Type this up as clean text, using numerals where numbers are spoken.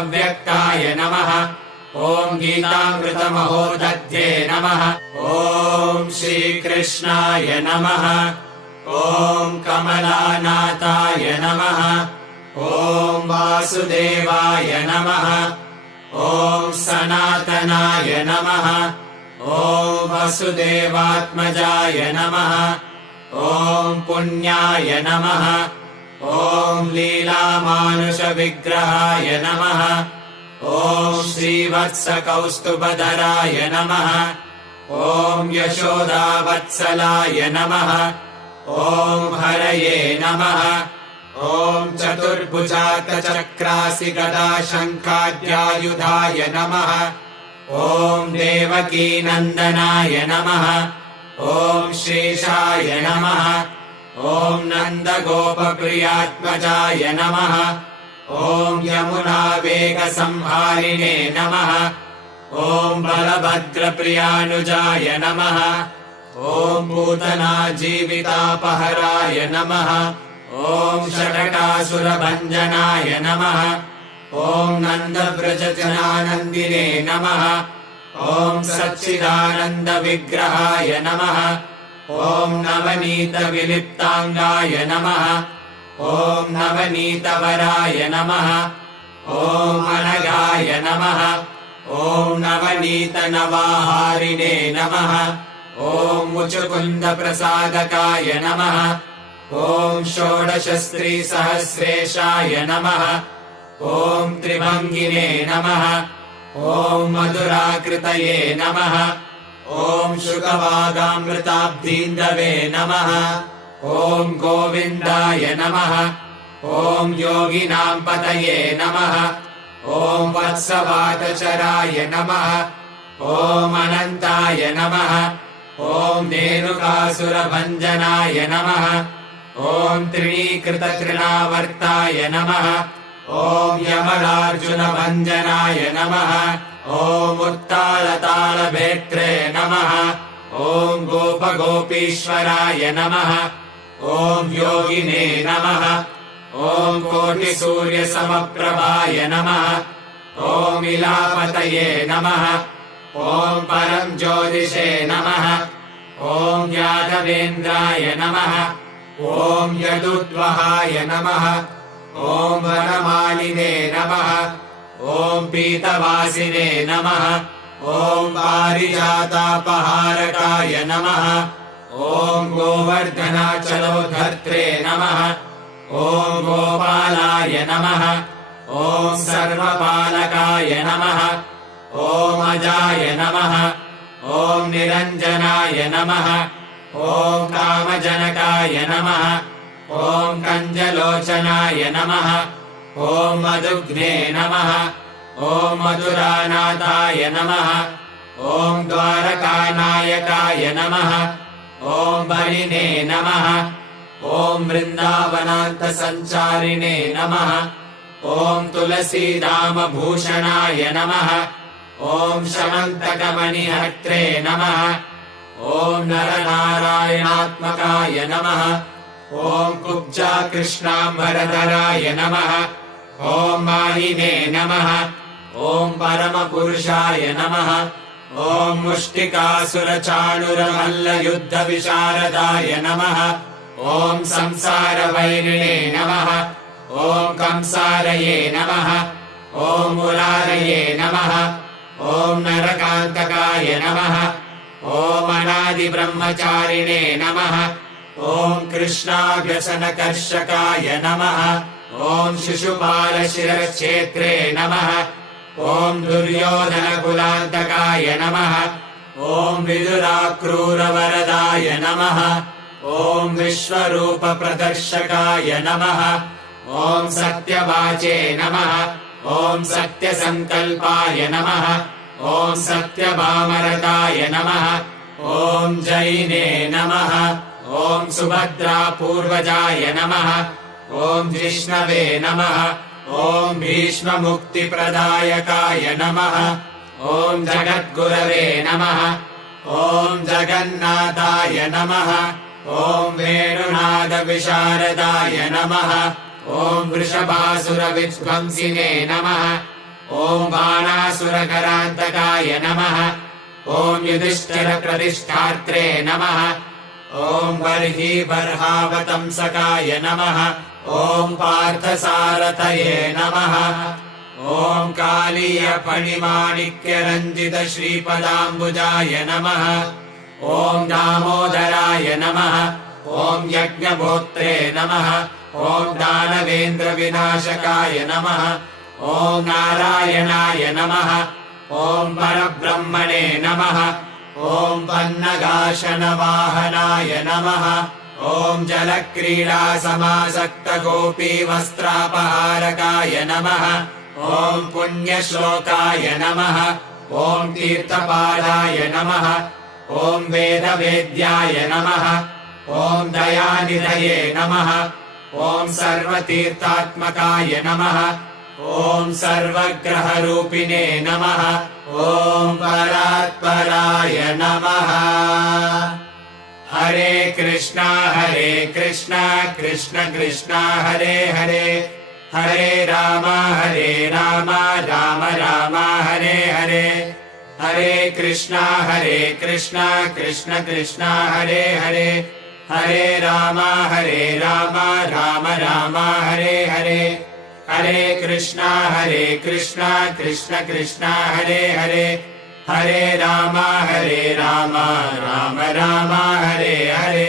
अव्यक्ताय नमः। ॐ गीतामृतमहोदध्ये नमः। ॐ श्रीकृष्णाय नमः। ॐ कमलानाथाय नमः। ॐ वासुदेवाय नमः। ॐ सनातनाय नमः। ॐ वसुदेवात्मजाय नमः। ॐ पुण्याय नमः। ॐ लीलामानुषविग्रहाय नमः। ॐ श्रीवत्सकौस्तुभधराय नमः। ॐ यशोदावत्सलाय नमः। ॐ हरये नमः। ॐ चतुर्भुजातचक्रासि गदाशङ्खाद्यायुधाय नमः। ॐ देवकीनन्दनाय नमः। ॐ श्रीशाय नमः। ॐ नन्दगोपप्रियात्मजाय नमः। ॐ यमुनावेगसंहारिणे नमः। ॐ बलभद्रप्रियानुजाय नमः। ॐ पूतनाजीवितापहराय नमः। ॐ षडटासुरभञ्जनाय नमः। ॐ नन्दव्रजजनानन्दिने नमः। ॐ सच्चिदानन्दविग्रहाय नमः। ॐ नवनीतविलिप्ताङ्गाय नमः। ॐ नवनीतवराय नमः। ॐ अनघाय नमः। ॐ नवनीतनवाहारिणे नमः। ॐ मुचुकुन्दप्रसादकाय नमः। ॐ षोडशस्त्रीसहस्रेशाय नमः। ॐ त्रिभङ्गिने नमः। ॐ मधुराकृतये नमः। ॐ शुकवागामृताब्धीन्दवे नमः। ॐ गोविन्दाय नमः। ॐ योगिनां पतये नमः। ॐ वत्सवादचराय नमः। ॐ अनन्ताय नमः। ॐ धेनुकासुरभञ्जनाय नमः। ॐ त्रिणीकृततृणावर्ताय नमः। ॐ यमलार्जुनभञ्जनाय नमः। ॐ उत्तालतालभेत्रे नमः। ॐ गोपगोपीश्वराय नमः। ॐ योगिने नमः। ॐ कोटिसूर्यसमप्रभाय नमः। ॐ इलापतये नमः। ॐ परं ज्योतिषे नमः। ॐ यादवेन्द्राय नमः। ॐ यदुद्वहाय नमः। ॐ वनमालिने नमः। ॐ पीतवासिने नमः। ॐ पारिजातापहारकाय नमः। ॐ गोवर्धनाचलोधर्त्रे नमः। ॐ गोपालाय नमः। ॐ सर्वपालकाय नमः। ॐ अजाय नमः। ॐ निरञ्जनाय नमः। ॐ कामजनकाय नमः। ॐ कञ्जलोचनाय नमः। ॐ मधुग्ने नमः। ॐ मधुरानाथाय नमः। ॐ द्वारकानायकाय नमः। ॐ बलिने नमः। ॐ वृन्दावनान्तसञ्चारिणे नमः। ॐ तुलसीदामभूषणाय नमः। ॐ शमन्तकमणिहर्त्रे नमः। ॐ नरनारायणात्मकाय नमः। ॐ कुब्जाकृष्णाम्बरधराय नमः। ॐ मालिने नमः। ॐ परमपुरुषाय नमः। ॐ मुष्टिकासुरचाणुरमल्लयुद्धविशारदाय नमः। ॐ संसारवैरिणे नमः। ॐ कंसारये नमः। ॐ मुरारये नमः। ॐ नरकान्तकाय नमः। ॐ अनादिब्रह्मचारिणे नमः। ॐ कृष्णाव्यसनकर्षकाय नमः। ॐ शिशुपालशिरश्छेत्रे नमः। ॐ दुर्योधनकुलान्तकाय नमः। ॐ विदुराक्रूरवरदाय नमः। ॐ विश्वरूपप्रदर्शकाय नमः। ॐ सत्यवाचे नमः। ॐ सत्यसङ्कल्पाय नमः। ॐ सत्यभामरताय नमः। ॐ जैने नमः। ॐ सुभद्रापूर्वजाय नमः। ॐ जिष्णवे नमः। ॐ भीष्ममुक्तिप्रदायकाय नमः। ॐ जगद्गुरवे नमः। ॐ जगन्नाथाय नमः। ॐ वेणुनादविशारदाय नमः। ॐ वृषभासुरविध्वंसिने नमः। ॐ बाणासुरकरान्तकाय नमः ॐ युधिष्ठिरप्रतिष्ठात्रे नमः ॐ बर्हीबर्हावतंसकाय नमः ॐ पार्थसारथये नमः ॐ कालीयफणिमाणिक्यरञ्जितश्रीपदाम्बुजाय नमः ॐ दामोदराय नमः ॐ यज्ञभोक्त्रे नमः ॐ दानवेन्द्रविनाशकाय नमः ॐ नारायणाय नमः ॐ परब्रह्मणे नमः ॐ पन्नगाशनवाहनाय नमः ॐ जलक्रीडासमासक्तगोपीवस्त्रापहारकाय नमः ॐ पुण्यश्लोकाय नमः ॐ तीर्थपादाय नमः ॐ वेदवेद्याय नमः ॐ दयानिधये नमः ॐ सर्वतीर्थात्मकाय नमः ॐ सर्वग्रहरूपिणे नमः ॐ परात्पराय नमः हरे कृष्णा कृष्ण कृष्ण हरे हरे हरे राम राम राम हरे हरे हरे कृष्णा कृष्ण कृष्ण हरे हरे हरे राम राम राम हरे हरे हरे कृष्णा कृष्ण कृष्ण हरे हरे हरे राम राम राम हरे हरे